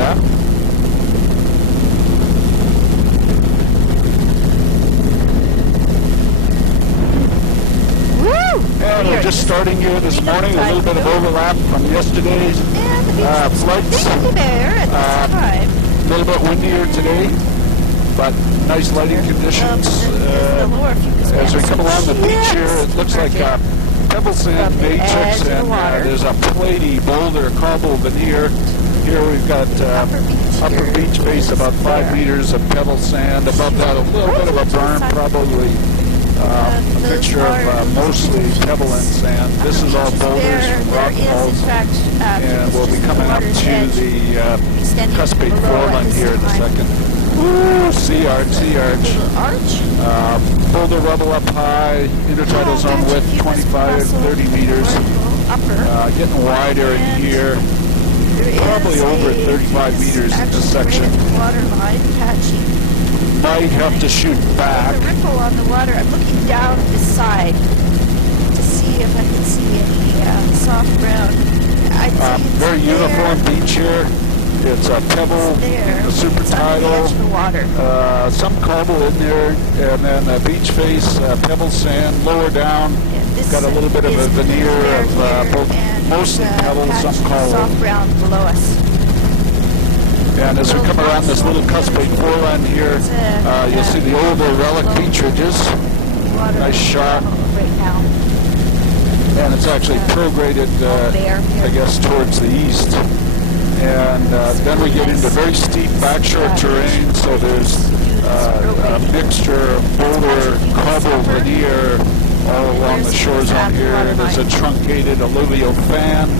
that. And we're just starting here this morning, a little bit of overlap from yesterday's flights. A little bit windier today, but nice lighting conditions. As we come along the beach here, it looks like pebble sand matrix, and there's a platy boulder cobble veneer. Here we've got upper beach face, about 5 meters of pebble sand. Above that, a little bit of a berm, probably a mixture of mostly pebble and sand. This is all boulders from rock falls, and we'll be coming up to the Cuspate Foreland here in a second. Woo! Sea arch. Boulder rubble up high, intertidal zone width 25, 30 meters. Getting wider in here, probably over 35 meters in this section. Might have to shoot back. There's a ripple on the water. I'm looking down the side to see if I can see any soft ground. Very uniform beach here. It's a pebble, a super tidal, some cobble in there, and then a beach face, pebble sand. Lower down, got a little bit of a veneer of both, mostly pebble, some cobble. Soft ground below us. And as we come around this little Cuspate Foreland here, you'll see the oval relic beach ridges. Nice shot. And it's actually prograded, I guess, towards the east. And then we get into very steep backshore terrain, so there's a mixture of boulder, cobble, veneer all along the shore zone here. There's a truncated alluvial fan.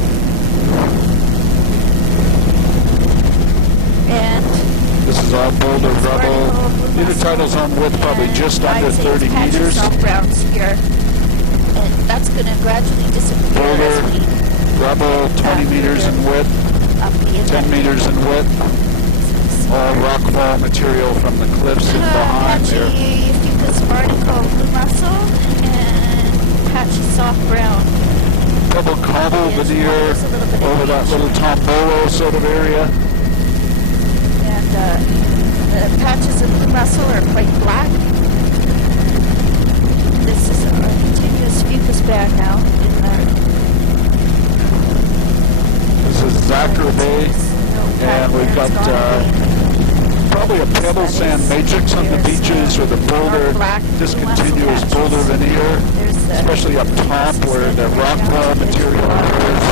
This is all boulder rubble. Intertidal zone width probably just under 30 meters. Here. And that's going to gradually disappear. Boulder, rubble, 20 meters in width, 10 meters in width. All rockfall material from the cliffs is behind there. Fucus barnacle, blue mussel, and patchy soft brown. Double cobble veneer over that little tombolo sort of area. The patches of blue mussel are quite black. This is a continuous fucus band now in there. This is Zachary Bay, and we've got probably a pebble sand matrix on the beaches with a boulder, discontinuous boulder veneer, especially up top where the rock wall material occurs.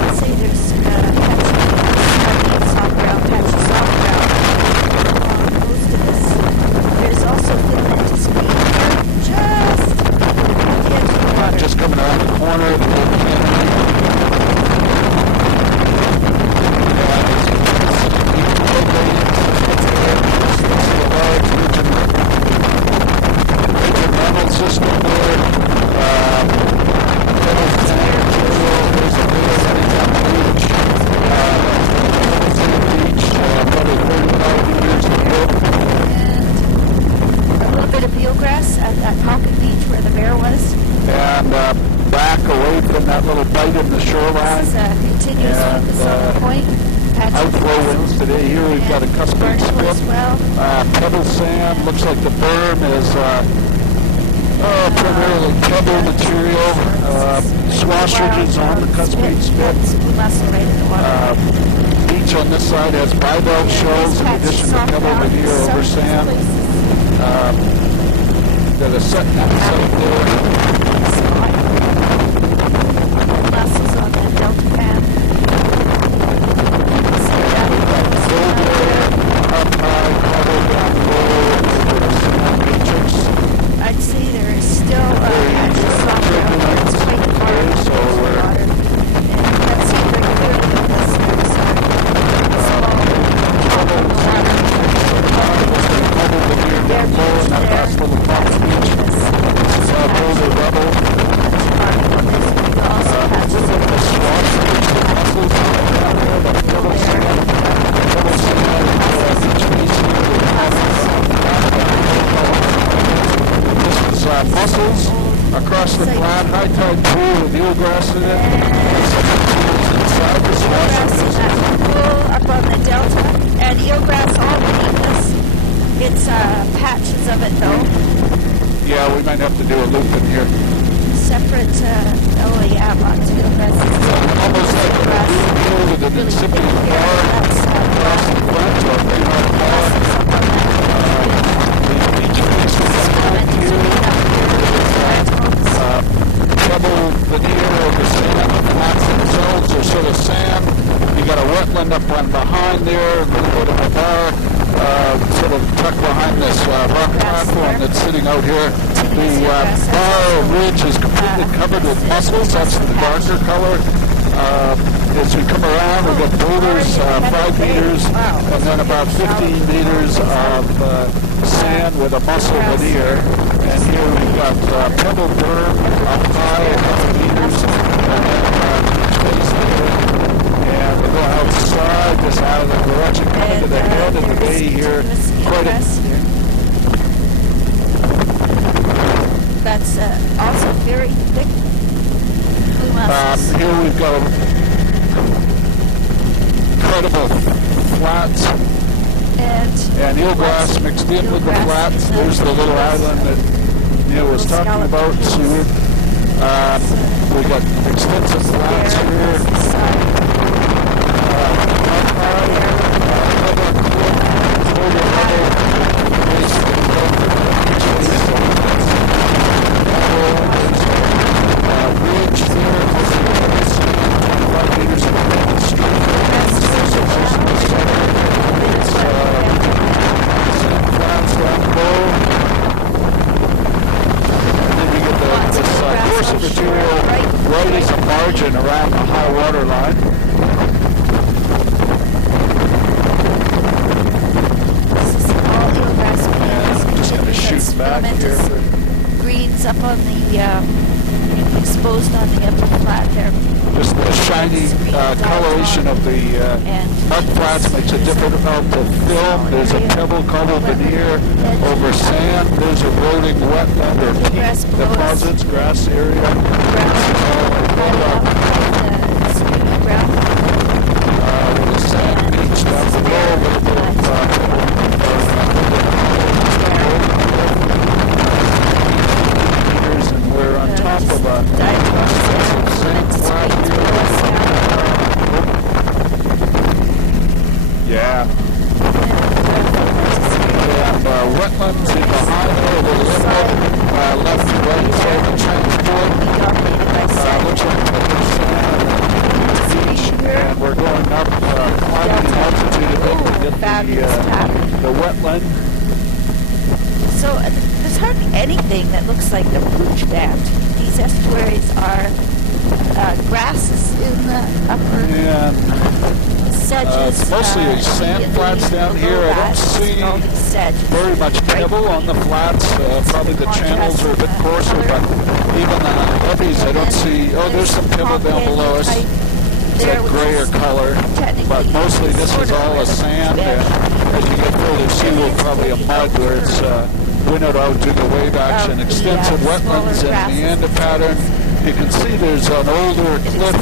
I'd say there's patchy soft brown, patchy soft brown. Most of this. There's also filamentous green here, just at the edge of the water. Just coming around the corner of the little canyon. System there. There's a beach. Probably 35 meters of width. And a little bit of eelgrass at that pocket beach where the bear was. And back away from that little bite in the shoreline. This is a continuous focus on the point. Outflow winds today. Here we've got a Cuspate split. Pebble sand. Looks like the berm is primarily pebble material. Swash ridges on the Cuspate spit. Beach on this side has bivalve shells in addition to pebble veneer over sand. Got a set there. Mussels on that delta pan. Up high, cobble down low, over a sand matrix. I'd say there is still actually soft ground. It's quite far from the water. And let's see very clearly with this. There's small cobble water. Cobble veneer down low in that last little pocket beach. This is all boulder rubble. We also have a little bit of a swash ridge with mussels down there, that pebble sand. Pebble sand, beach face here with mussels across the flat, high tide pool with eelgrass in it. Inside the swash ridges. up on the delta might have to do a loop in here. Separate, oh yeah, lots of grass. Almost like a field with an incipient bar across the front of a bar. The beach facing back here is double veneer over sand. The flats themselves are sort of sand. You got a wetland up on behind there, a little bit of a bar, sort of tucked behind this rock platform that's sitting out here. The bar ridge is completely covered with mussels. That's the darker color. As we come around, we've got boulders, 5 meters, and then about 15 meters of sand with a mussel veneer. And here we've got pebble berm up high, a couple meters, and then beach face there. And we go outside, just out of the direction, coming to the head of the bay here. Quite a That's also very thick blue mussels. here we've got incredible flats and eelgrass mixed in with the flats. There's the little island that Neil was talking about. So we got extensive flats here. Right as a margin around the high water line. This is all eelgrass plants. I'm just going to shoot back here. Greens up on the exposed on the upper flat there. Just the shiny coloration of the mud flats makes it difficult to film. There's a pebble cobble veneer over sand. There's eroding wetland or peat deposits, grass area. With a sand beach down below, a little bit of and we're on top of a sand flat here. Yeah. And wetlands in behind there, a little inlet, left and right side of the transport. Looks like the beach, and we're going up, climbing in altitude to get the wetland. So there's hardly anything that looks like the pooch band. These estuaries are grasses in the upper sedges. It's mostly sand flats down here. I don't see very much pebble on the flats. Probably the channels are a bit coarser, but even the levees I don't see. Oh, there's some pebble down below us. It's that grayer color, but mostly this is all a sand, and as you get further seaward, probably a mud where it's winnowed out due to wave action. Extensive wetlands in the end pattern. You can see there's an older cliff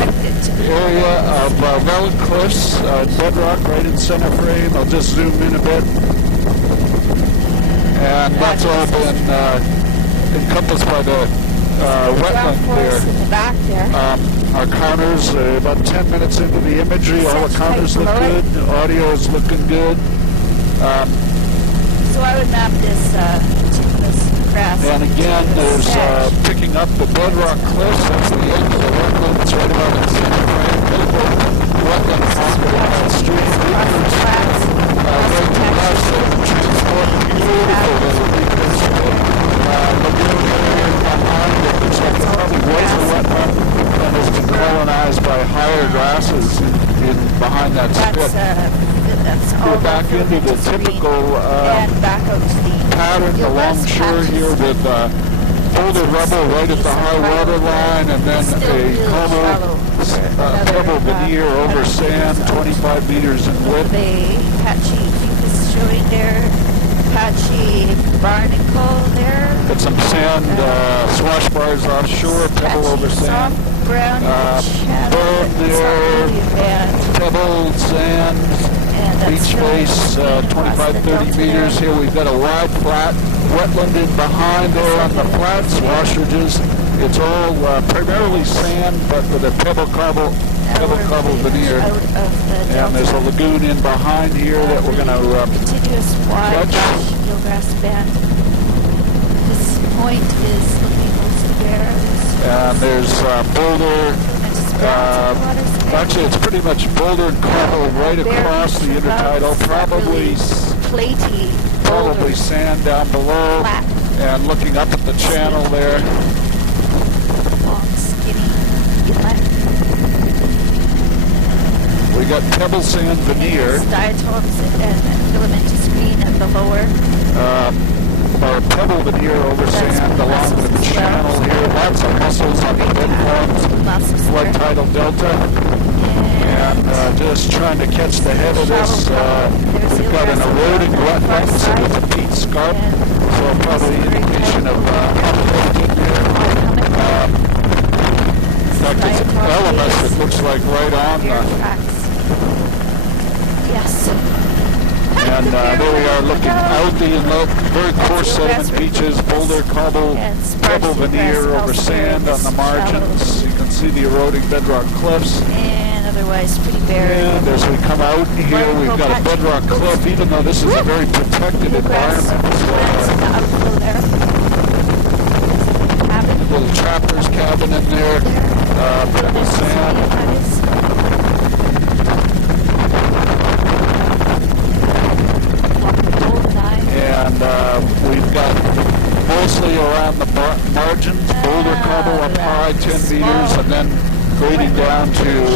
area of relic cliffs, bedrock right in center frame. I'll just zoom in a bit. And that's all been encompassed by the wetland there. Our counters, about 10 minutes into the imagery, all the counters look good, the audio is looking good. So I would map this to this grass. And again, there's picking up the bedrock cliffs. That's the end of the wetland. It's right about in center frame. Wetland pocket on that street. Right to left, so transport beautiful little acres. Lagoon area behind it looks like it probably was a wetland and has been colonized by higher grasses behind that spit. We're back into the typical pattern along shore here with folded rubble right at the high water line, and then a pebble veneer over sand, 25 meters in width. The patchy fucus showing there, patchy barnacle there. Got some sand swash bars offshore, pebble over sand. Soft brown berm there, pebble, sand. beach face, 25-30 meters. Here we've got a wide flat wetland in behind there on the flats, wash ridges. It's all primarily sand, but with a pebble cobble veneer. And there's a lagoon in behind here that we're going to continuous wide catch. eelgrass band. This point is looking mostly bare. And there's boulder. Actually, it's pretty much boulder and coral right across the intertidal. Probably platy. Probably sand down below. Flat. And looking up at the channel there. Long, skinny inlet. We got pebble sand veneer. Diatoms and filamentous green at the lower. Or pebble veneer over sand along the channel here. Lots of mussels on the bedforms. Flood tidal delta. And just trying to catch the head of this. We've got an eroding wetland, so there's a peat scarp. So probably indication of uplift in there. In fact, it's LMS, it looks like right on the... Yes. And there we are looking out the inlet, very coarse sediment beaches, boulder, cobble, pebble veneer over sand on the margins. You can see the eroding bedrock cliffs. And otherwise pretty bare. And as we come out here, we've got a bedrock cliff, even though this is a very protected environment. Little trapper's cabin in there, pebble sand. And we've got mostly around the margins, boulder cobble up high, 10 meters, and then grading down to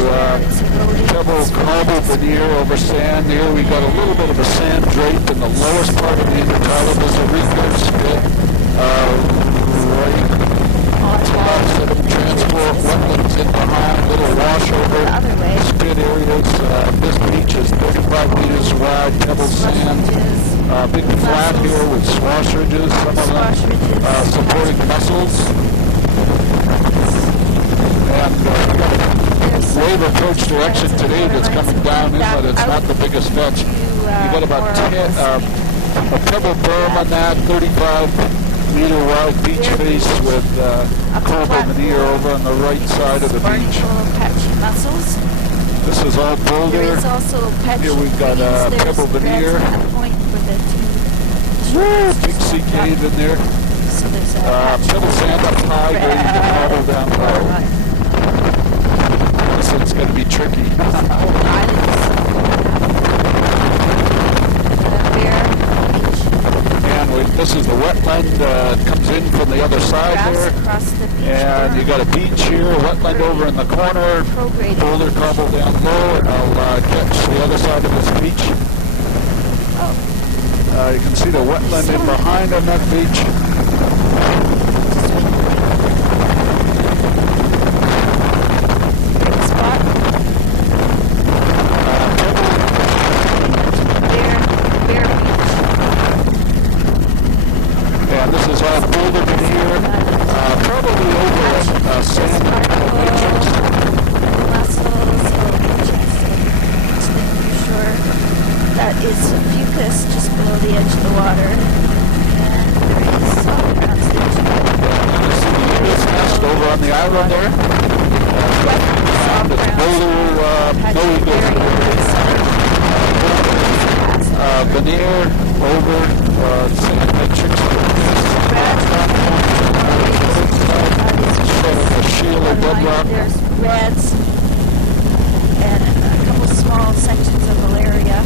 pebble cobble veneer over sand. Here we've got a little bit of a sand drape in the lowest part of the intertidal. There's a recurve spit right to the left, sediment transport, wetlands in behind, little washover spit areas. This beach is 35 meters wide, pebble sand. Big flat here with swash ridges, some of them supporting mussels. And we've got a wave approach direction today that's coming down inlet. It's not the biggest fetch. You've got about 10, a pebble berm on that, 35-meter wide beach face with coral veneer over on the right side of the beach. This is all boulder. Here we've got pebble veneer. Big sea cave in there. Pebble sand up high, grading to cobble down low. This one's going to be tricky. And this is the wetland. It comes in from the other side there. And you got a beach here, a wetland over in the corner, boulder cobble down low, and I'll catch the other side of this beach. You can see the wetland in behind on that beach. And this is all boulder veneer, probably over sand matrix. That is fucus just below the edge of the water. And there is soft grounds there too. This nest over on the island there. And it's boulder, no veneer over sand matrix. A shield of bedrock. There's reds and a couple small sections of Valeria.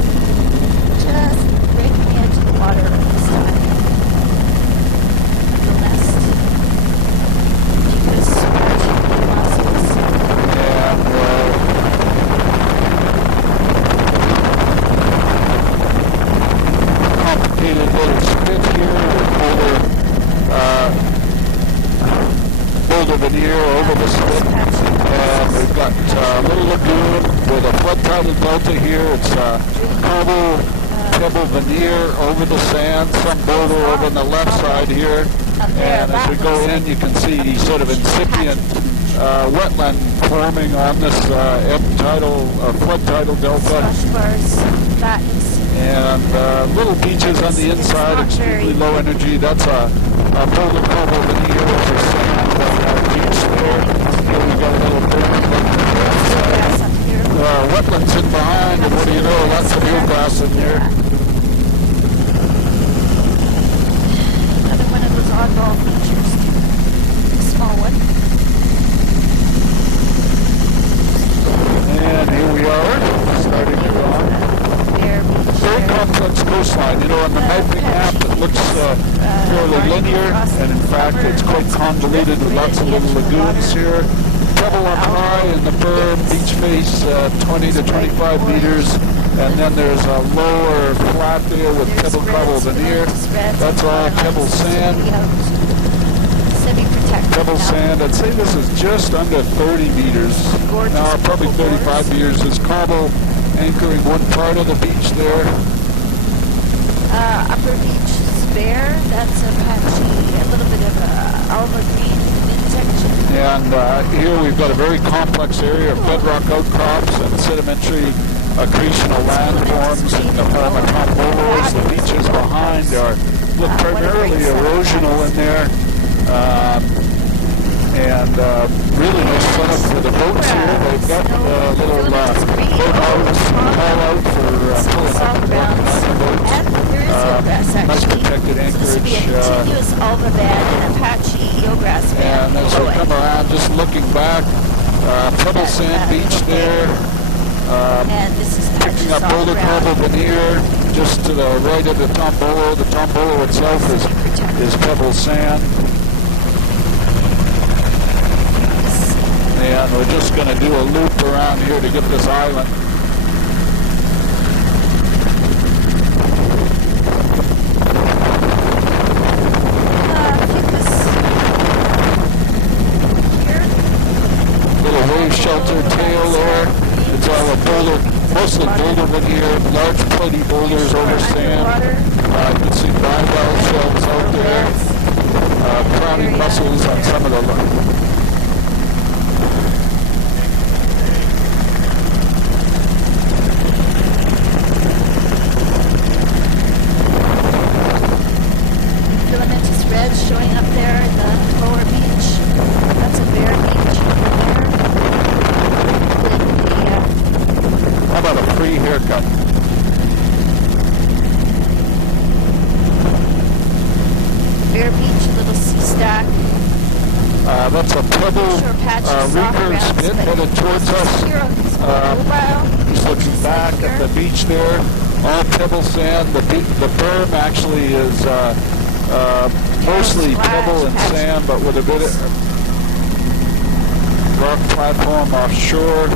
Just breaking the edge of the water this time. The nest. Fucus, mussels. And complicated little spit here with boulder veneer over the spit. And we've got a little lagoon with a flood tidal delta here. It's cobble, pebble veneer over the sand, some boulder over on the left side here. And as we go in, you can see sort of incipient wetland forming on this flood tidal delta. Slush bars, flatness. And little beaches on the inside, extremely low energy. That's a boulder cobble veneer with a sand beach there. Here we've got a little berm. Wetlands in behind, and what do you know, lots of eelgrass in there. Another one of those oddball features. A small one. And here we are, starting to go on. Very complex coastline. You know, on the mapping map it looks fairly linear, and in fact it's quite convoluted with lots of little lagoons here. Pebble up high in the berm, beach face 20 to 25 meters, and then there's a lower flat there with pebble cobble veneer. That's all pebble sand. Pebble sand, I'd say this is just under 30 meters. No, probably 35 meters. There's cobble anchoring one part of the beach there. Upper beach spare, that's a patchy, a little bit of a olive green mid-section. And here we've got a very complex area of bedrock outcrops and sedimentary accretional landforms in the form of tombolos. The beaches behind look primarily erosional in there. And really nice setup for the boats here. They've got a little boathouse all out for pulling up and walking on the boats. Nice protected anchorage. This would be a continuous alva bed and Apache eelgrass bed. And as we come around, just looking back, Pebble Sand Beach there. And this is picking up boulder cobble veneer just to the right of the tombolo. The tombolo itself is pebble sand. And we're just going to do a loop around here to get this island. Little wave shelter tail there. It's all a boulder, mostly boulder veneer, large platy boulders over sand. You can see bivalve shells out there. Crowning mussels on some of the showing up there in the lower beach. That's a bare beach there. How about a free haircut? Bare beach, a little sea stack. That's a pebble recurve spit headed towards us. He's looking back at the beach there. All pebble sand. The berm actually is mostly pebble and sand, but with a bit of rock platform offshore.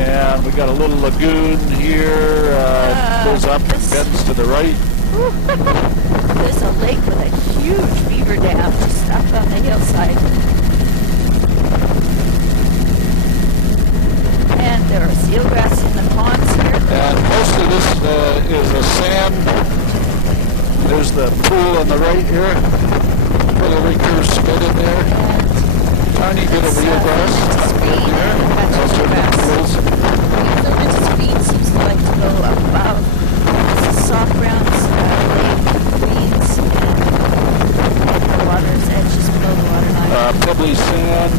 And we got a little lagoon here, goes up and bends to the right. There's a lake with a huge beaver dam just up on the hillside. And there are sealgrass in the ponds here. And most of this is a sand. There's the pool on the right here. Little recurve spit in there. Tiny bit of eelgrass up in there. Those are the The speed seems to like to go above. This is soft grounds, lake greens, and the water's edge just below the waterline. Pebbly sand.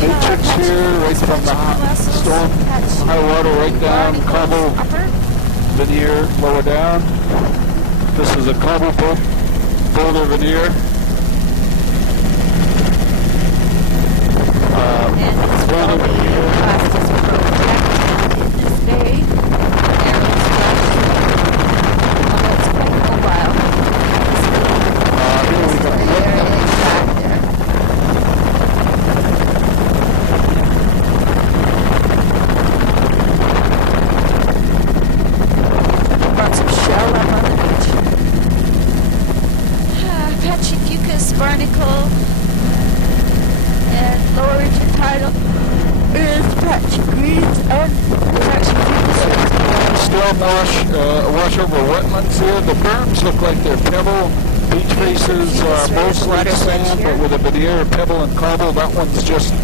Matrix here, right from the storm. High water right down. Cobble veneer lower down. This is a cobble boulder veneer. And it's boulder veneer. fastest project in this bay. Arrows although it's quite mobile. Here we got back there. Brought some shell up on the beach. Apache fucus, barnacle, and lower intertidal is Apache greens and Apache fucus. Storm wash over wetlands here. The berms look like they're pebble. Beach faces, mostly sand, but with a veneer of pebble and cobble. That one's just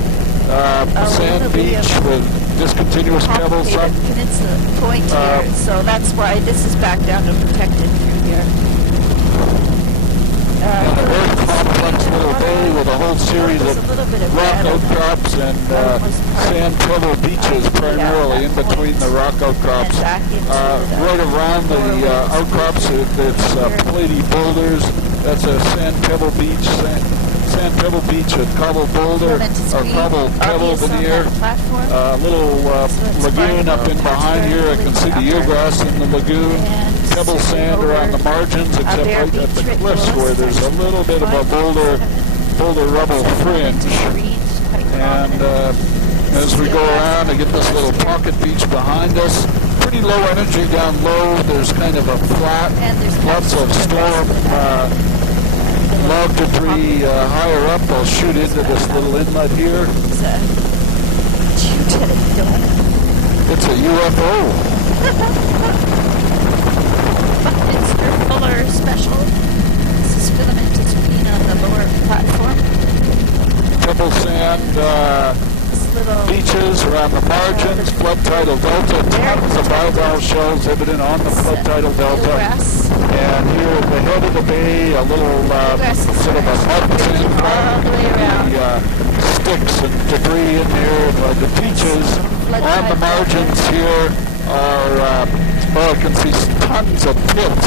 sand beach with discontinuous pebbles. Peninsula point here, so that's why this is back down to protected through here. And a very complex little bay with a whole series of rock outcrops and sand pebble beaches primarily in between the rock outcrops. Right around the outcrops, it's platy boulders. That's a sand pebble beach, sand pebble beach with cobble boulder or cobble pebble veneer. Little lagoon up in behind here. I can see the eelgrass in the lagoon. Pebble sand around the margins, except right at the cliffs where there's a little bit of a boulder rubble fringe. And as we go around and get this little pocket beach behind us, pretty low energy down low. There's kind of a flat, lots of storm log debris higher up. I'll shoot into this little inlet here. It's a UFO. Buckminster Fuller Special. This is filamentous green on the lower platform. Pebble sand beaches around the margins, flood tidal delta, tons of bivalve shells evident on the flood tidal delta. And here at the head of the bay, a little sort of a mud sand crack. The sticks and debris in there. The beaches on the margins here are, I can see tons of pits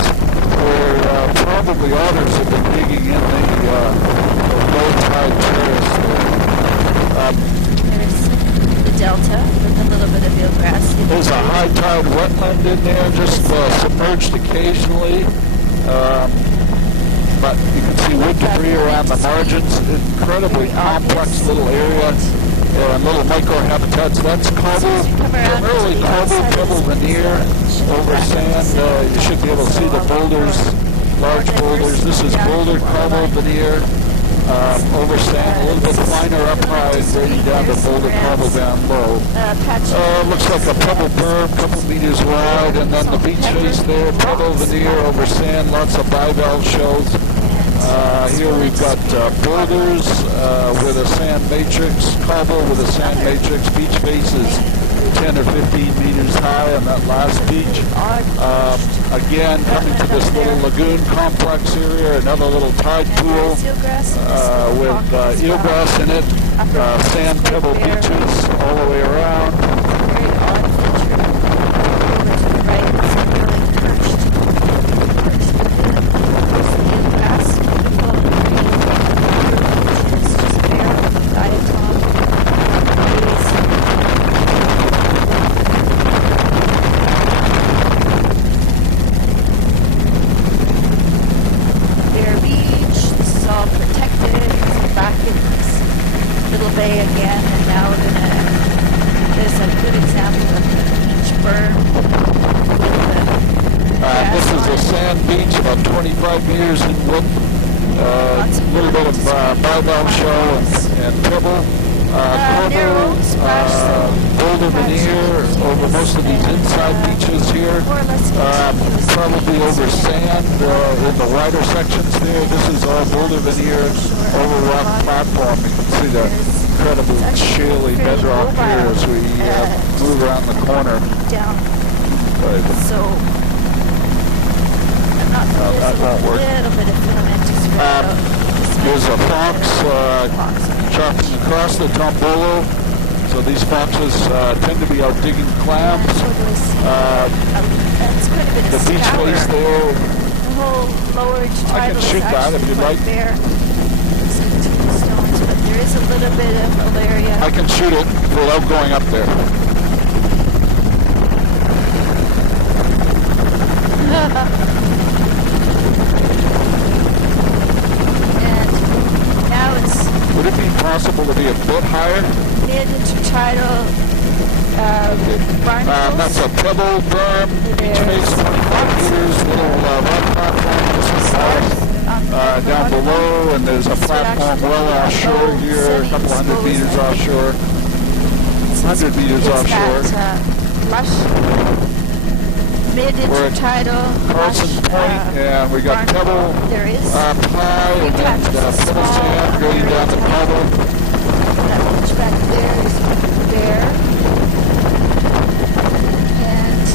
where probably otters have been digging in the low tide terrace there. There's the delta with a little bit of eelgrass. There's a high tide wetland in there, just submerged occasionally. But you can see wood debris around the margins. Incredibly complex little area. And little microhabitats. That's cobble, primarily cobble, pebble veneer over sand. You should be able to see the boulders, large boulders. This is boulder cobble veneer over sand, a little bit finer up high, grading down to boulder cobble down low. Looks like a pebble berm, a couple meters wide, and then the beach face there, pebble veneer over sand, lots of bivalve shells. Here we've got boulders with a sand matrix, cobble with a sand matrix. Beach faces 10 or 15 meters high on that last beach. Again, coming to this little lagoon complex area, another little tide pool with eelgrass in it, sand pebble beaches all the way around. This is a sand beach, about 25 meters in width. A little bit of bivalve shell and pebble. Boulder veneer over most of these inside beaches here. Probably over sand in the wider sections there. This is all boulder veneer over rock platform. You can see the incredible shaly bedrock here as we move around the corner. That won't work. There's a fox chopping across the Tombolo. So these foxes tend to be out digging clams. The beach face there. I can shoot that if you'd like. There is a little bit of malaria. I can shoot it without going up there. Would it be possible to be a bit higher? Mid-intertidal barnacles. That's a pebble berm, beach face 25 meters, little rock platform down below, and there's a platform well offshore here, a couple hundred meters offshore. 100 meters offshore. mid-intertidal. Carson's Point, and we got Pebble There is Pie, and then Pebble Sand going down to Pebble. that beach back there is there. And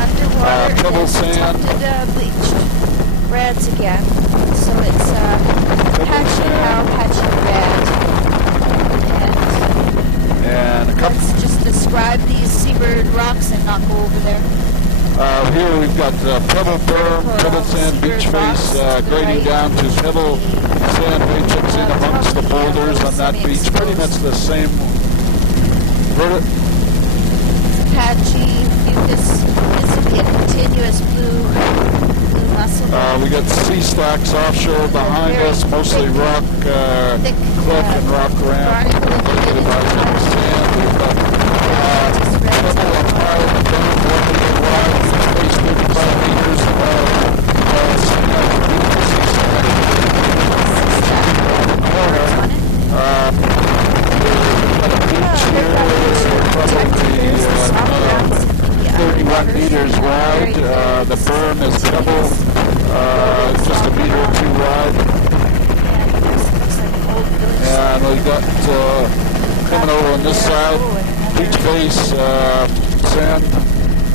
underwater Pebble is Sand. tufted bleached reds again. So it's patchy cow, patchy red. And a couple. Let's just describe these seabird rocks and not go over there. Here we've got Pebble Berm, Pebble Sand Beach Face, grading down to Pebble Sand Matrix in amongst the boulders on that beach. Pretty much the same. Patchy, mucus, this would be a continuous blue muscle. We got sea stacks offshore behind us, mostly rock, thick, cliff and rock ramp. Located by some sand. We've got Pebble up high, down 1 meter wide, space 35 meters above the 31 meters wide. The berm is Pebble, just a meter or two wide. And we got coming over on this side, beach face sand,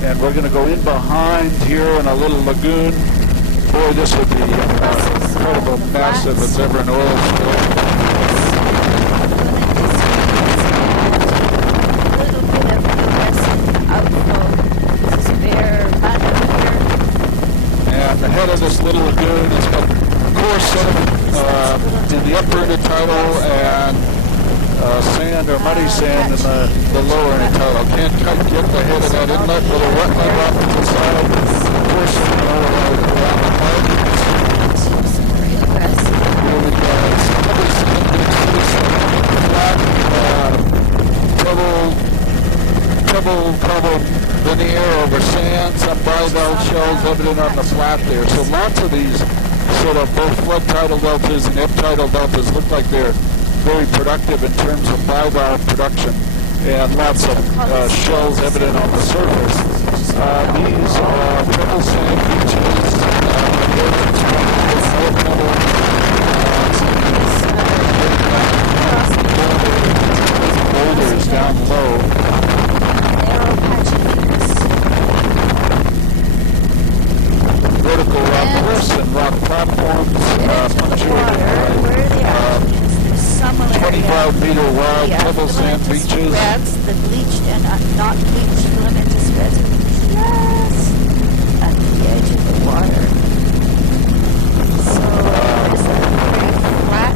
and we're going to go in behind here in a little lagoon. Boy, this would be incredible, massive. It's ever an oil spill. And the head of this little lagoon has got coarse sediment in the upper intertidal and sand or muddy sand in the lower intertidal. Can't quite get the head of that inlet, little wetland off to the side. Coarse sediment all around the mud. Really heavy sand beaches, flat, pebble veneer over sand, some bivalve shells evident on the flat there. So lots of these sort of both flood tidal deltas and ebb tidal deltas look like they're very productive in terms of bivalve production, and lots of shells evident on the surface. These are pebble sand beaches, boulders down low. Vertical rock cliffs and rock platforms punctuated by 25-meter wide pebble sand beaches. Reds, the bleached and not bleached filamentous reds are just at the edge of the water. So there's a very flat.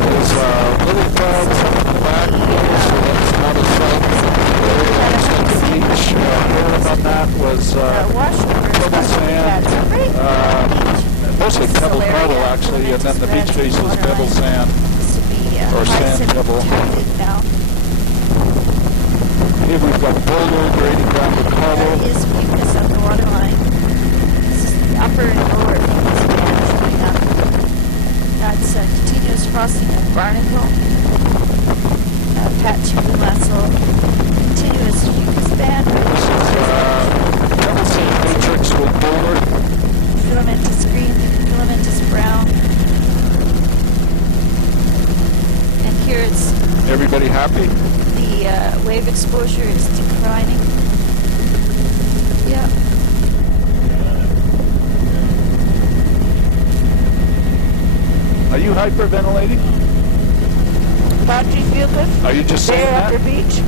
There's little clouds up in the back there, so that's not a sight. The beach on that was pebble sand, mostly pebble marble actually, and then the beach face was pebble sand, or sand pebble. Here we've got boulder grading down to cobble. There is mucus on the waterline. This is the upper and lower things showing up. That's continuous frosting of barnacle, patchy blue mussel, continuous mucus band, Pebble sand matrix with boulder. filamentous green, filamentous brown. And here it's Everybody happy? the wave exposure is declining. Yeah. Are you hyperventilating? Battery feel good? Are you just saying There that? after beach?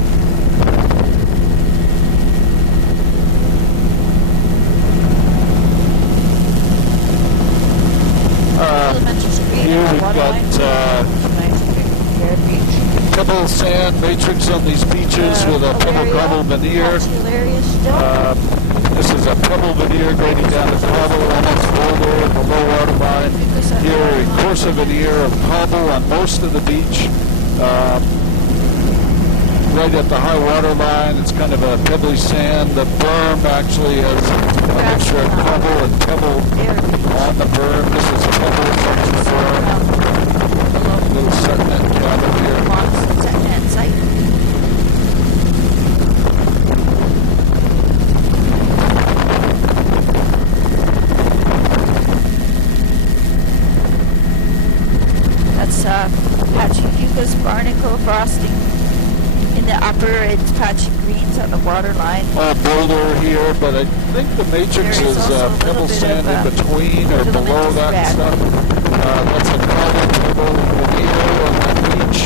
Here we've got pebble sand matrix on these beaches with a pebble cobble veneer. This is a pebble veneer grading down to cobble on its boulder, the low water line. Here a coarser veneer of cobble on most of the beach. Right at the high water line, it's kind of a pebbly sand. The berm actually has a mixture of cobble and pebble on the berm. This is a pebble from the berm. A little sediment gathered here. on the waterline. all boulder here, but I think the matrix There is is also a pebble little bit sand of, in between or below filamentous that red. stuff. That's a cobble pebble veneer on that beach.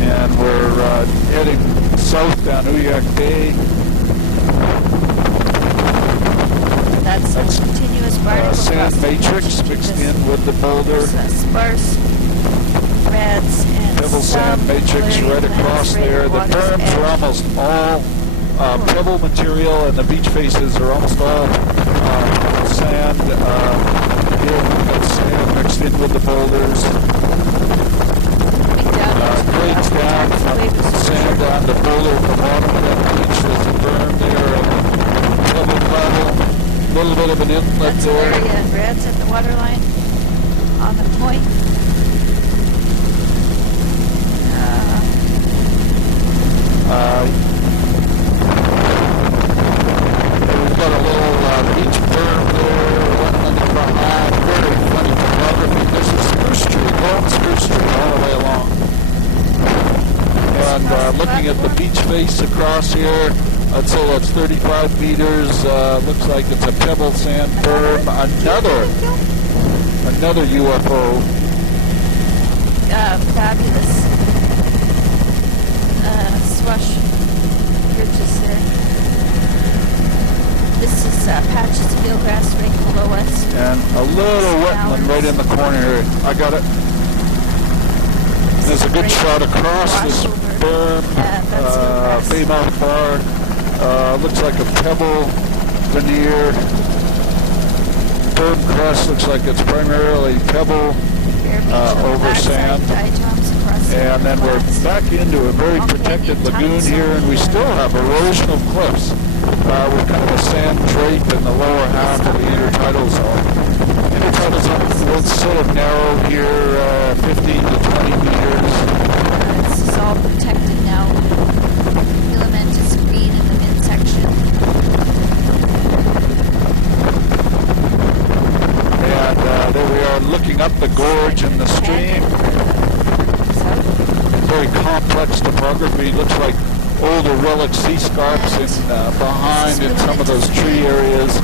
And we're heading south down Uyak Bay. That's a continuous barnacle Sand crossing. matrix mixed in with the boulder. Sparse reds and Pebble sand matrix right across there. The berms are almost all pebble material, and the beach faces are almost all sand. Here we've got sand mixed in with the boulders. Grades down, sand on the boulder at the bottom of that beach. There's a berm there, and pebble gravel. A little bit of an inlet that's there. area and reds at the waterline on the point. We've got a little beach berm there, wetland behind. Very funny topography. There's a spruce tree, long spruce tree all the way along. And looking at the beach face across here, I'd say that's 35 meters. Looks like it's a pebble sand berm. Another UFO. Fabulous swash bridges there. This is patches of eelgrass right below us. And a little wetland right in the corner here. I got it. There's a good shot across this berm. Baymouth Bar. Looks like a pebble veneer. Berm crest looks like it's primarily pebble over sand. And then we're back into a very protected lagoon here, and we still have erosional cliffs with kind of a sand drape in the lower half of the intertidal zone. Intertidal zone will sort of narrow here, 15 to 20 meters. This is all protected now. Filamentous green in the midsection. And there we are looking up the gorge and the stream. Very complex topography. Looks like older relic sea scarps in behind in some of those tree areas.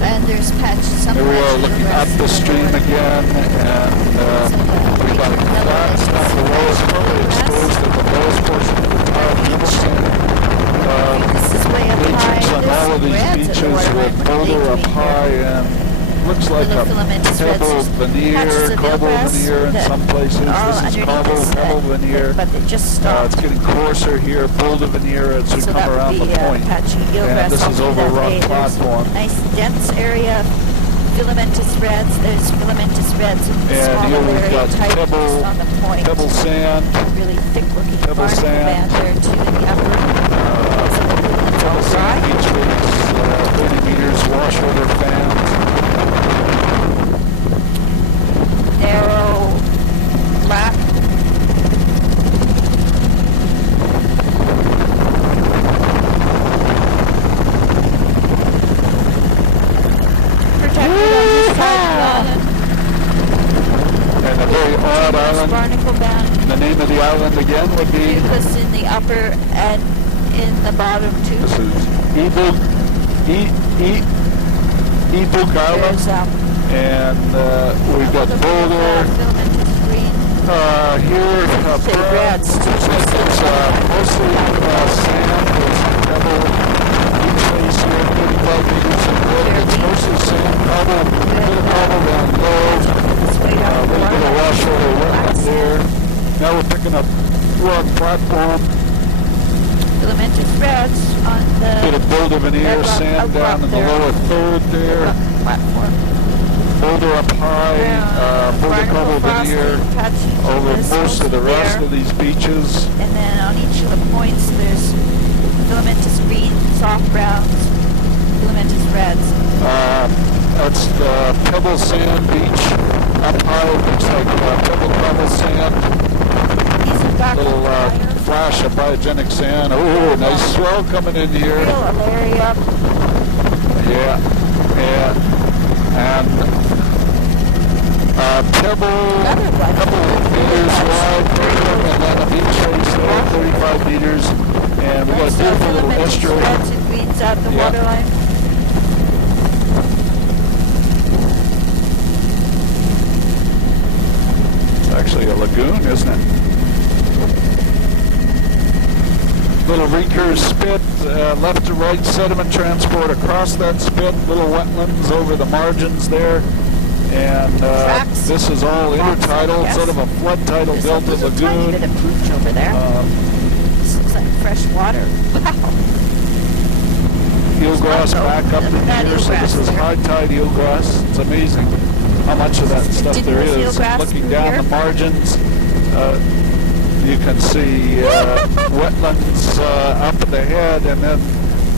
And there's patches. Here we are looking up the stream again, and we've got flats down below us, totally exposed at the lowest portion of the tile pebble sand. This is way up high. Matrix on all of these beaches with boulder up high, and looks like a pebble veneer, cobble veneer in some places. This is cobble, pebble veneer. But they just stopped. It's getting coarser here, boulder veneer as we So come around the point. And this is over rock platform. Nice dense area, filamentous reds. There's filamentous reds in the And smaller here we've area, got tight pebble, on the point. pebble sand, Really thick-looking pebble barnacle sand. band there too in the upper. pebble sand beach face, 30 meters wash over fans. Narrow, flat. Protected on this side of the island. And a very odd island. Barnacle band. The name of the island again would be? Mucus in the upper and in the bottom too. This is Ebuk Island. There's And we've got boulder. filamentous green. Here, reds. it's mostly sand. There's pebble. Beach face here, 35 meters in width. It's mostly sand, cobble, a bit of cobble down low. A little bit of wash over wetland there. Now we're picking up rock platform. Filamentous reds on the Bit of boulder veneer, bedrock sand down in the there. lower third there. platform. Boulder up high, boulder cobble veneer over most of the rest of these beaches. And then on each of the points there's filamentous green, soft browns, filamentous reds. That's the pebble sand beach. Up high looks like pebble cobble sand. These are back Little flash of biogenic sand. Oh, nice swell coming in here. Real Alaria. Yeah. And couple meters wide, and then a beach face there, 35 meters. And we got a beautiful little estuary. Reds and greens out the waterline. It's actually a lagoon, isn't it? Little recurve spit, left to right sediment transport across that spit, little wetlands over the margins there. And this is all intertidal, sort of a flood tidal delta There's lagoon. a tiny bit of pooch over there. This looks like fresh water. Wow. Eelgrass back up in here, so this is high tide eelgrass. It's amazing how much of that stuff there is. Looking down the margins, you can see wetlands up at the head and then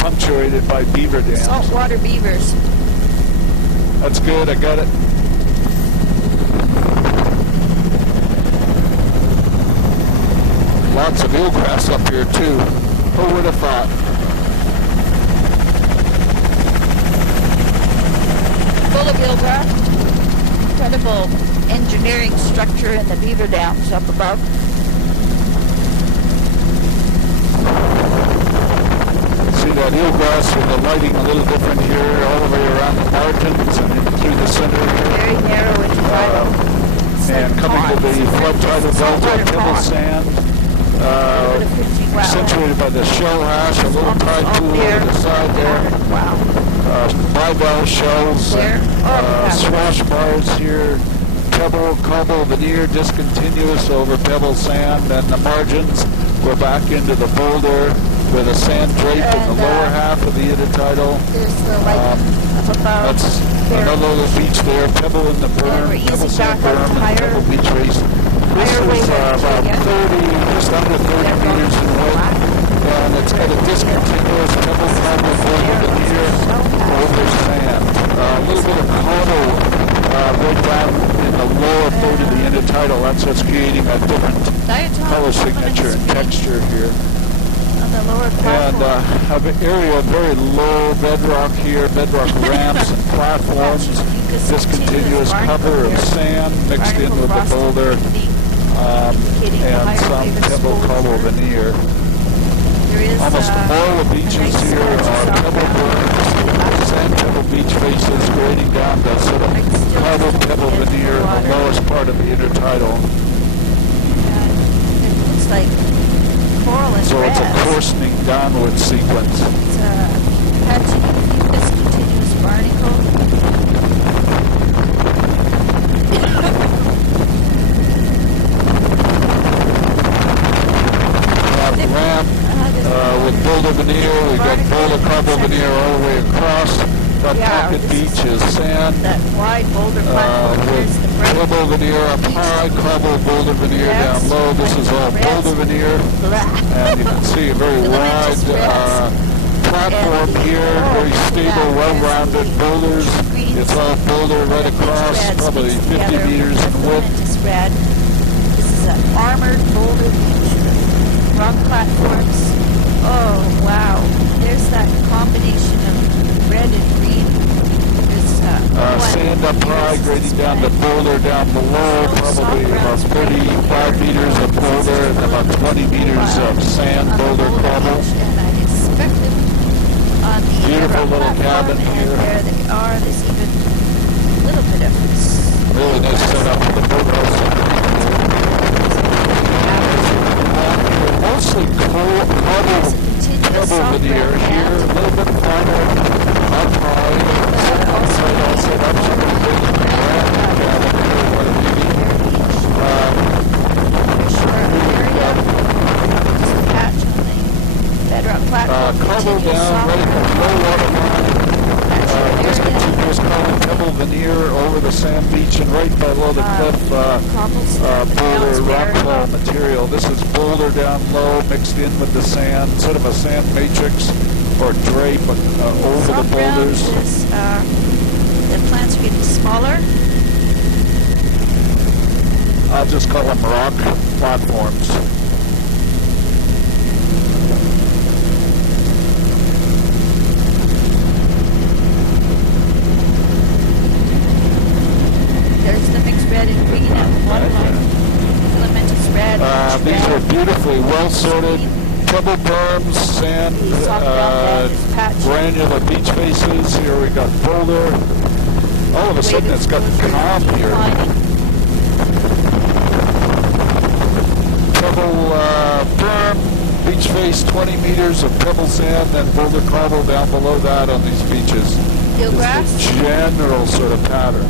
punctuated by beaver dams. Saltwater beavers. That's good, I got it. Lots of eelgrass up here too. Who would have thought? Full of eelgrass. Incredible engineering structure in the beaver dams up above. See that eelgrass with the lighting a little different here, all the way around the margins and through the center here. Very narrow intertidal. And coming to the flood tidal delta, pebble sand, accentuated by the shell hash, a little tide pool over the side there. Wow. Bivalve shells, swash bars here, pebble, cobble, veneer, discontinuous over pebble sand, and the margins we're back into the boulder with a sand drape in the lower half of the intertidal. There's the light up above. That's another little beach there, pebble in the berm, pebble sand berm, and pebble beach race. This is about 30, just under 30 meters in width, and it's got a discontinuous pebble cobble over veneer over sand. A little bit of cobble right down in the lower third of the intertidal. That's what's creating a different color signature and texture here. The lower platform. And an area of very low bedrock here, bedrock ramps and platforms, discontinuous cover of sand mixed in with the boulder, and some pebble cobble veneer. Almost all the beaches here are pebble berms, sand pebble beach faces grading down to sort of cobble pebble veneer in the lowest part of the intertidal. It looks like coral and so it's a coarsening downward sequence. It's a patchy, discontinuous barnacle. The ramp with boulder veneer, we've got boulder cobble veneer all the way across. That pocket beach is sand. That wide boulder platform. With pebble veneer up high, cobble boulder veneer down low. This is all boulder veneer. And you can see a very wide platform here, very stable, well-rounded boulders. It's all boulder right across, probably 50 meters in width. This is an armored boulder beach with rock platforms. Oh, wow. There's that combination of red and green. Sand up high, grading down to boulder down below, probably about 35 meters of boulder and about 20 meters of sand, boulder cobble. Beautiful little cabin here. There they are. There's even a little bit of really nice setup for the boathouse. Mostly cobble pebble veneer here, a little bit finer up high. Outside also up some of the big cabin here, what it may be. Cobble down right at the low water line. Discontinuous cobble pebble veneer over the sand beach and right below the cliff boulder rockfall material. This is boulder down low mixed in with the sand, sort of a sand matrix or drape over the boulders. The plants are getting smaller. I'll just call them rock platforms. red and green at one line. Filamentous red. These are beautifully well-sorted pebble berms, sand, granular beach faces. Here we got boulder. All of a sudden it's got calm here. Pebble berm, beach face, 20 meters of pebble sand, then boulder cobble down below that on these beaches. Eelgrass. It's the general sort of pattern.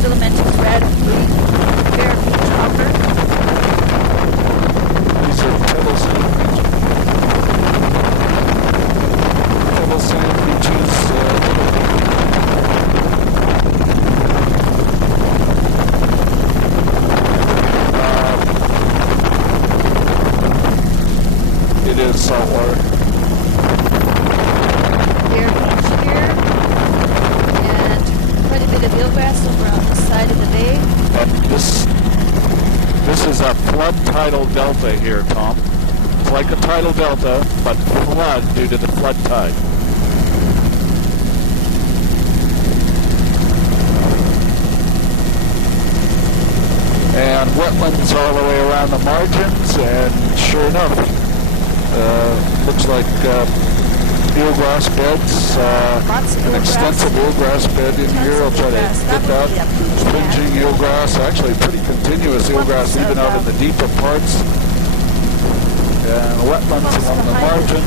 Filamentous red, green, fair beach upper. These are pebble sand beaches. Pebble sand beaches. It is saltwater. Fair beach here. And quite a bit of eelgrass over on the side of the bay. And this is a flood tidal delta here, Tom. It's like a tidal delta, but flood due to the flood tide. And wetlands all the way around the margins, and sure enough, looks like eelgrass beds, an extensive eelgrass bed in here. I'll try to get that. Fringing eelgrass, actually pretty continuous eelgrass even out in the deeper parts. And wetlands along the margin.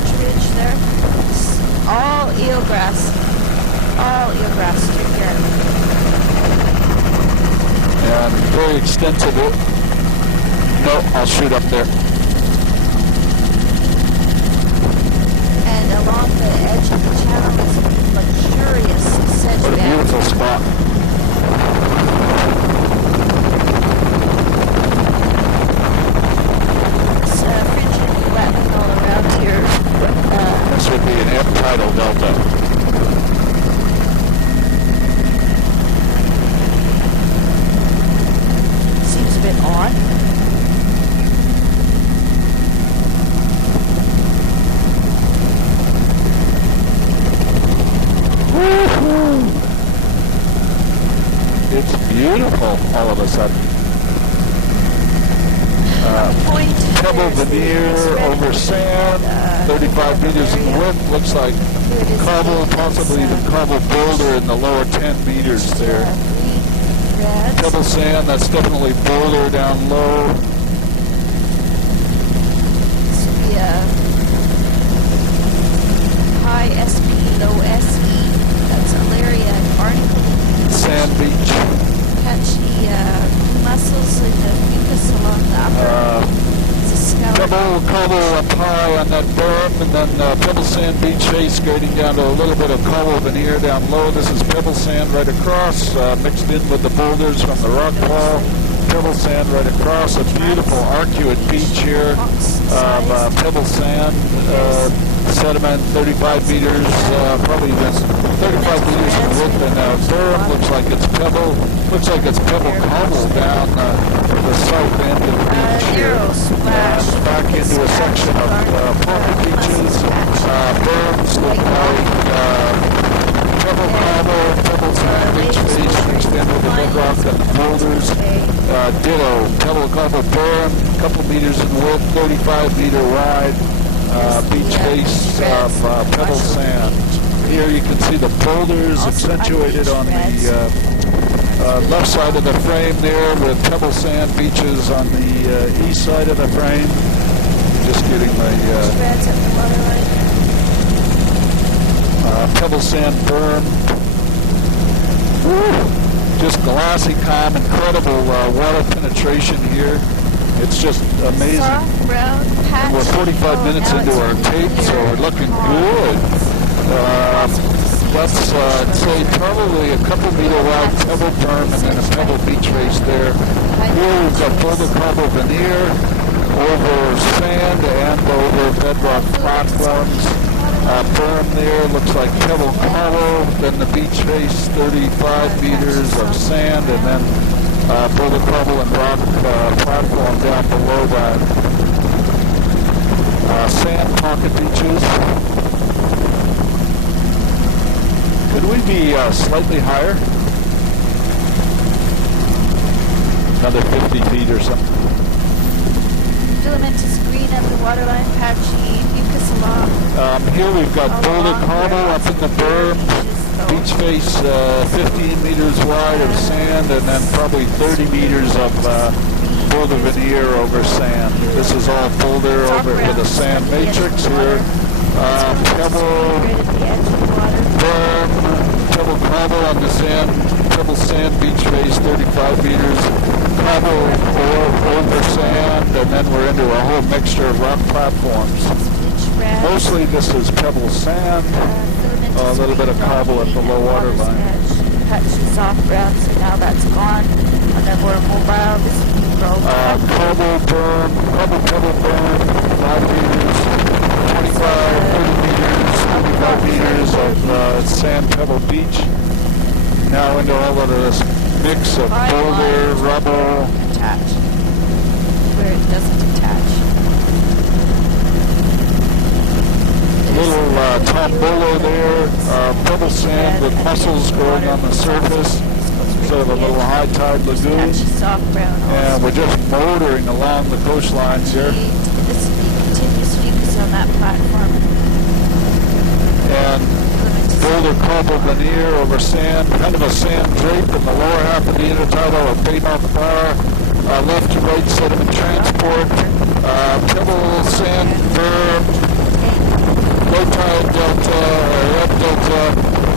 All eelgrass. All eelgrass through here. And very extensive. No, I'll shoot up there. And along the edge of the channel is luxurious sedge What a bed. beautiful spot. It's fringing wetland all around here. This would be an tidal delta. Seems a bit odd. It's beautiful all of a sudden. Pebble veneer over sand, 35 meters in width. Looks like cobble, possibly even cobble boulder in the lower 10 meters there. Pebble sand, that's definitely boulder down low. This would be a high SP, low SE. That's Alaria and barnacle. Sand beach. Catch the mussels in the mucus along the upper. It's a scour. Pebble cobble up high on that berm, and then pebble sand beach face grading down to a little bit of cobble veneer down low. This is pebble sand right across, mixed in with the boulders from the rock wall. Pebble sand right across. A beautiful arcuate beach here of pebble sand. Sediment 35 meters, probably even 35 meters in width, and berm looks like it's pebble cobble down the south end of the beach here, and back into a section of pocket beaches. Berms look like pebble cobble, pebble sand beach face extend with the bedrock and the boulders. Ditto, pebble cobble berm, couple meters in width, 35 meter wide. Beach face of pebble sand. Here you can see the boulders accentuated on the left side of the frame there, with pebble sand beaches on the east side of the frame. Just getting the pebble sand berm. Woo! Just glassy calm, incredible water penetration here. It's just amazing. And we're 45 minutes into our tape, so we're looking good. Let's say probably a couple meter wide pebble berm and then a pebble beach face there. Here we've got boulder cobble veneer over sand and over bedrock platforms. Berm there looks like pebble cobble, then the beach face, 35 meters of sand, and then boulder cobble and rock platform down below that. Sand pocket beaches. Could we be slightly higher? another 50 feet or something. Filamentous green at the waterline, patchy mucus along. Here we've got boulder cobble up in the berm, beach face 15 meters wide of sand, and then probably 30 meters of boulder veneer over sand. This is all boulder over with a sand matrix here. Pebble berm, pebble cobble on the sand, pebble sand beach face 35 meters, cobble over sand, and then we're into a whole mixture of rock platforms. Mostly this is pebble sand, a little bit of cobble at the low water line. Patchy soft ground, so now that's gone. And then we're mobile. This is cobble berm, pebble berm, 5 meters, 25, 30 meters, 25 meters of sand pebble beach. Now into all of this mix of boulder, rubble. Attach. Where it doesn't attach. Little tombolo there, pebble sand with mussels growing on the surface, sort of a little high tide lagoon. And we're just motoring along the coastlines here. This is the continuous mucus on that platform. And boulder cobble veneer over sand, kind of a sand drape in the lower half of the intertidal of Baymouth Bar, left to right sediment transport, pebble sand berm, low tide delta, up delta,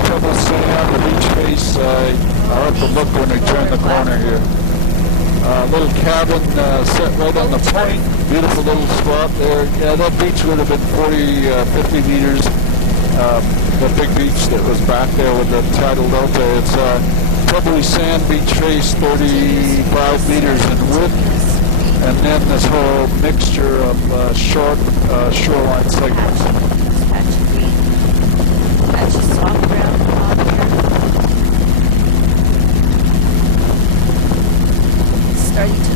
pebble sand, the beach face. I'll have to look when we turn the corner here. Little cabin set right on the point, beautiful little spot there. Yeah, that beach would have been 40, 50 meters. The big beach that was back there with the tidal delta. It's pebbly sand beach face, 35 meters in width, and then this whole mixture of short shoreline segments. Patchy green, patchy soft ground on here. Starting to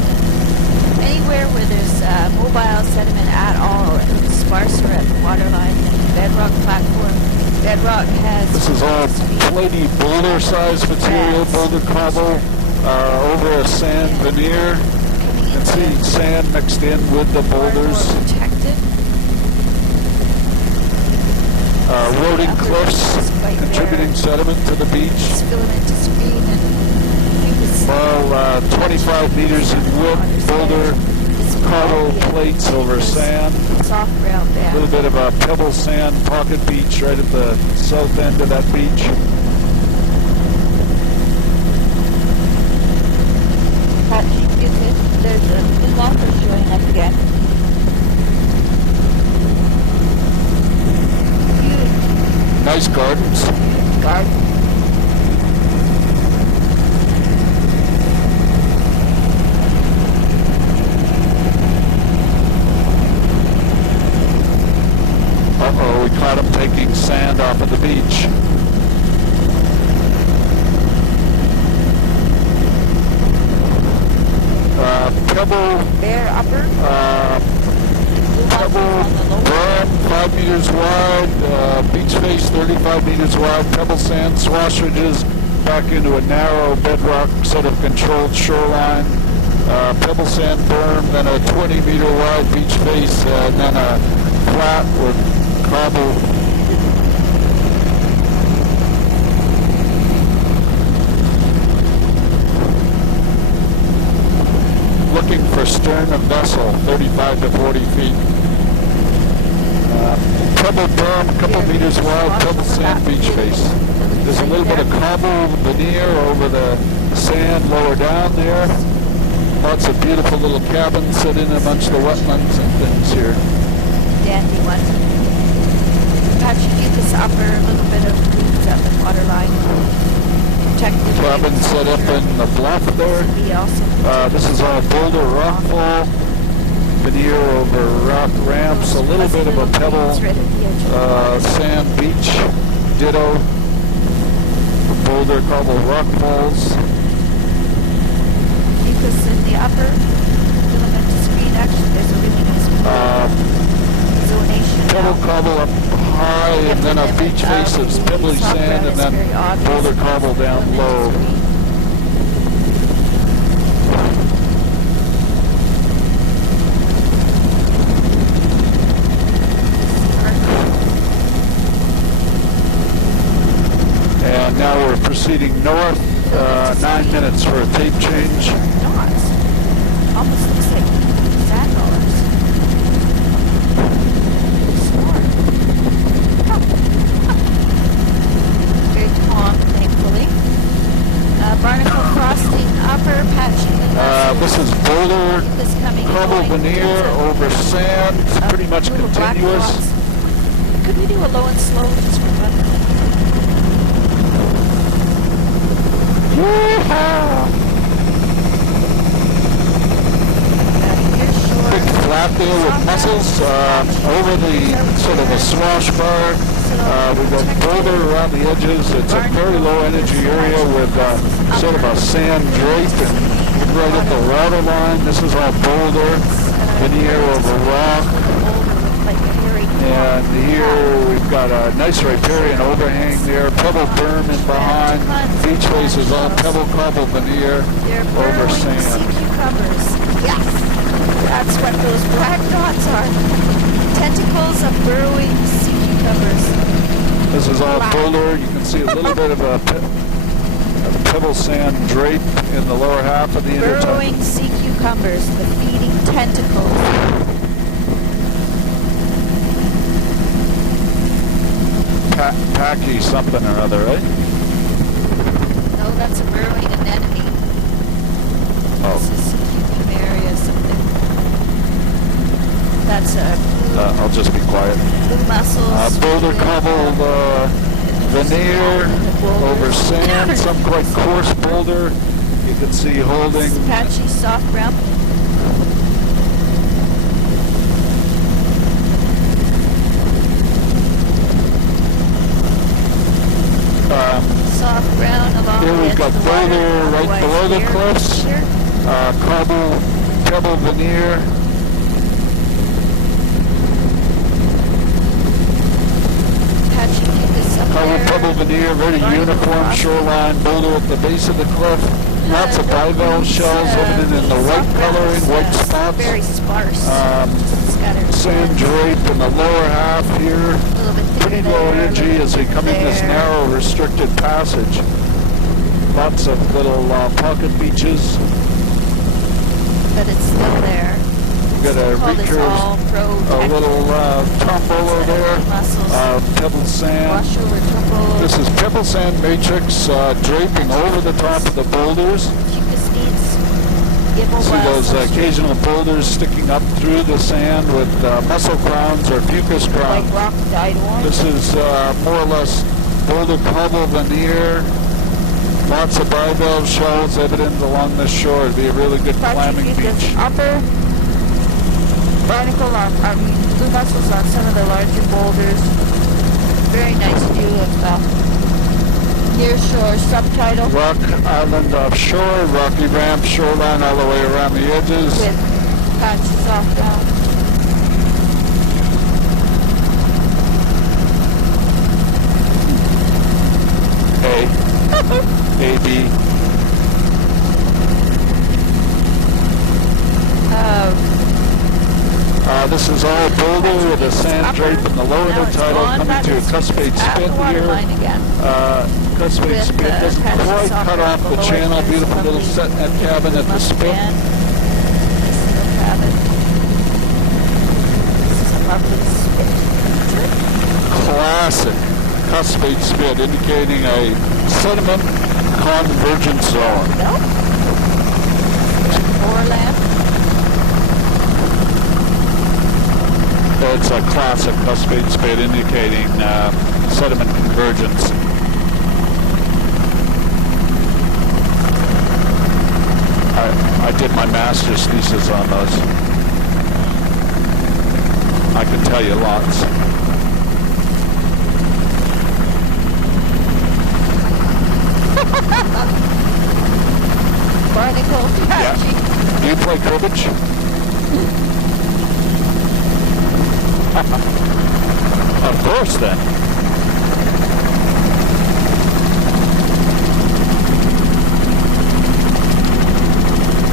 anywhere where there's mobile sediment at all, it's sparser at the waterline than the bedrock platform. Bedrock has... This is all platy boulder-sized material, boulder cobble, over a sand veneer. You can see sand mixed in with the boulders. Protected. Eroding cliffs, contributing sediment to the beach. It's filamentous green and Well, 25 meters in width, boulder cobble plates over sand. Soft ground A little bit of a pebble sand pocket beach right at the south end of that beach. Patchy mucus. There's a new marker showing up again. Nice gardens. Garden. Uh-oh, we caught him taking sand off of the beach. Pebble, Bear upper. pebble berm, 5 meters wide, beach face 35 meters wide, pebble sand, swash ridges back into a narrow bedrock sort of controlled shoreline, pebble sand berm, then a 20 meter wide beach face, and then a flat with cobble. Looking for stern of vessel, 35 to 40 feet. Pebble berm, a couple meters wide, pebble sand beach face. There's a little bit of cobble veneer over the sand lower down there. Lots of beautiful little cabins set in amongst the wetlands and things here. Dandy one. Patchy mucus upper, a little bit of weeds at the waterline. Protected. Cabin set up in the bluff there. This is all boulder rockfall, veneer over rock ramps, a little bit of a pebble sand beach, ditto, boulder cobble rock falls. Mucus in the upper, filamentous green. Actually, there's a really nice zonation. Pebble cobble up high, and then a beach face of pebbly sand, and then boulder cobble down low. proceeding north, 9 minutes for a tape change. Not. Almost looks like sandals. Smart. Very calm, thankfully. Barnacle crossing upper patchy. This is Boulder, This coming Cobble going Veneer into, over sand. It's pretty much little black continuous. dots. Could we do a low and slow just for fun? Yeehaw! Big flat there with mussels over the sort of a swash bar. We've got Boulder around the edges. It's a very low energy area with sort of a sand drape and right at the water line. This is all Boulder, Veneer over rock. And here we've got a nice riparian overhang there, pebble berm in behind. Beach face is all pebble cobble veneer over sand. Sea cucumbers. Yes, that's what those black dots are. Tentacles of burrowing sea cucumbers. This is all Boulder. You can see a little bit of a pebble sand drape in the lower half of the intertidal. Burrowing sea cucumbers, the feeding tentacles. Packy something or other, right? No, that's a burrowing anemone. Oh. This is Cucumaria something. That's a I'll just be quiet. blue mussels. Boulder cobbled veneer over sand, some quite coarse boulder. You can see holding. Patchy soft brown. Soft brown along Here the we've edge got of the water, Boulder right otherwise below the here, cliffs. here. Cobble, pebble veneer. Patchy fucus up Cobble, there. pebble veneer, very Barnacle uniform crossing. shoreline boulder at the base of the cliff. Lots of bivalve shells evident in the white soft coloring, browns, white spots. Very sparse. Scattered Sand drape in the lower half here. A little bit Pretty thicker low there, a energy little as we bit come in this there. narrow restricted passage. Lots of little pocket beaches. But it's still there. We've got a Called it's all recurve, a little tumble there. Mussels. Pebble sand. Wash over tumble. This is pebble sand matrix draping over the top of the boulders. Fucus needs gibble See those blossoms. occasional boulders sticking up through the sand with mussel crowns or fucus Like crowns. rock dyed orange. This is more or less boulder cobble veneer. Lots of bivalve shells evident along this shore. It'd be a really good clamming beach. Upper barnacle on blue mussels on some of the larger boulders. Very nice view of near shore subtitle Rock Island offshore, rocky ramp shoreline all the way around the edges. with patches off down. A, B. This is all boulder with a sand drape in the lower intertidal coming to a cuspate spit here. Cuspate spit doesn't quite cut off the channel. Beautiful little set net cabin at the spit. Classic cuspate spit indicating a sediment convergence zone. It's a classic cuspate spit indicating sediment convergence. I did my master's thesis on those. I can tell you lots. Barnacle, patchy. Yeah. Do you play cribbage? Of course, then.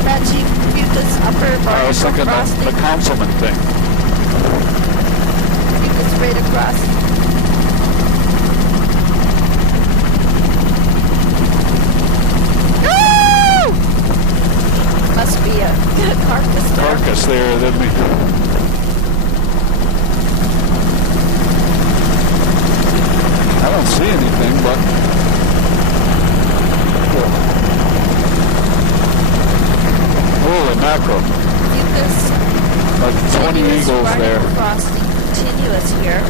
Patchy, fucus upper, I was thinking barnacle the councilman thing. Fucus straight across. there than me. I don't see anything, but holy mackerel! Like 20 eagles there. Frosting continuous here.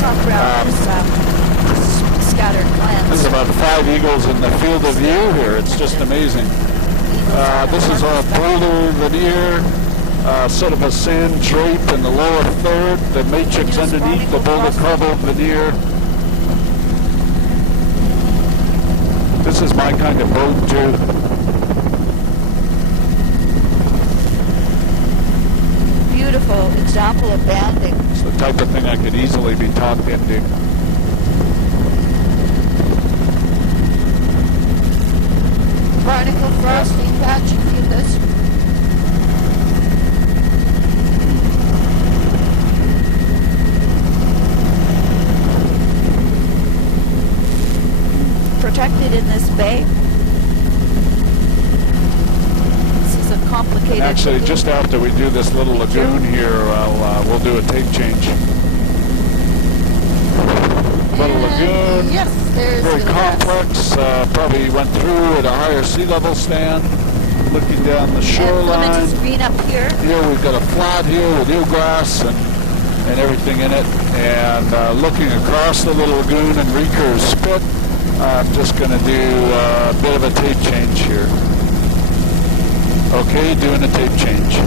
Soft ground is scattered plants. There's about 5 eagles in the field of view here. It's just amazing. This is our boulder veneer, sort of a sand drape in the lower third, the matrix underneath the boulder cover veneer. This is my kind of boat too. Beautiful example of banding. It's the type of thing I could easily be talked into. Barnacle frosting patching fucus. Protected in this bay. This is a complicated. Actually, lagoon. just after we do this little lagoon here, we'll do a tape change. Little lagoon. Yes, there's Very the complex. Probably went through at a higher sea level stand, looking down the shoreline. And green up here. Here we've got a flat here with eelgrass and everything in it. And looking across the little lagoon and Reeker's Spit, I'm just going to do a bit of a tape change here. Okay, doing a tape change.